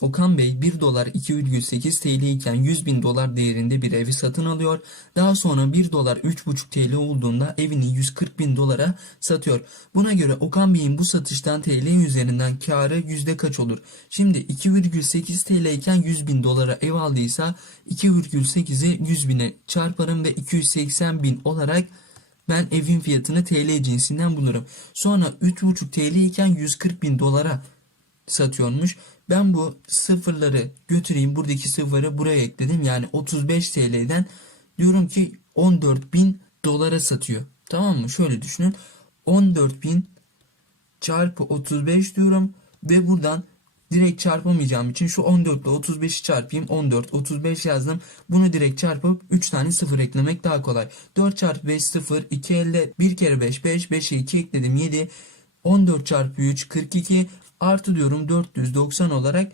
Okan Bey 1 dolar 2,8 TL iken 100 bin dolar değerinde bir evi satın alıyor. Daha sonra 1 dolar 3,5 TL olduğunda evini 140 bin dolara satıyor. Buna göre Okan Bey'in bu satıştan TL üzerinden karı yüzde kaç olur? Şimdi 2,8 TL iken 100 bin dolara ev aldıysa 2,8'i 100 bine çarparım ve 280 bin olarak ben evin fiyatını TL cinsinden bulurum. Sonra 3,5 TL iken 140 bin dolara satıyormuş. Ben bu sıfırları götüreyim. Buradaki sıfırı buraya ekledim. Yani 35 TL'den diyorum ki 14 bin dolara satıyor. Tamam mı? Şöyle düşünün. 14 bin çarpı 35 diyorum ve buradan direkt çarpamayacağım için şu 14 ile 35'i çarpayım 14 35 yazdım bunu direkt çarpıp 3 tane sıfır eklemek daha kolay 4 çarpı 5 sıfır 2 elde 1 kere 5 5 5'e 2 ekledim 7 14 çarpı 3 42 artı diyorum 490 olarak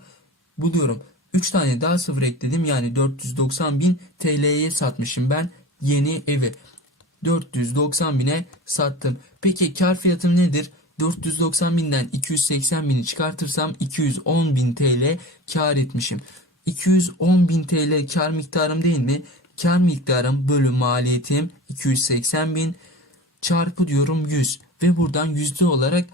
buluyorum 3 tane daha sıfır ekledim yani 490 bin TL'ye satmışım ben yeni evi 490 bine sattım. Peki kar fiyatım nedir? 490 binden 280 bini çıkartırsam 210 bin TL kar etmişim. 210 bin TL kar miktarım değil mi? Kar miktarım bölü maliyetim 280 bin çarpı diyorum 100 ve buradan yüzde olarak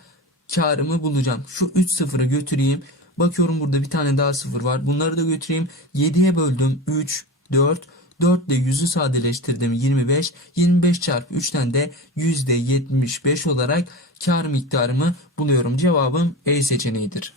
karımı bulacağım. Şu 3 sıfırı götüreyim. Bakıyorum burada bir tane daha sıfır var. Bunları da götüreyim. 7'ye böldüm. 3, 4, 4 ile 100'ü sadeleştirdim 25. 25 çarpı 3'ten de %75 olarak kar miktarımı buluyorum. Cevabım E seçeneğidir.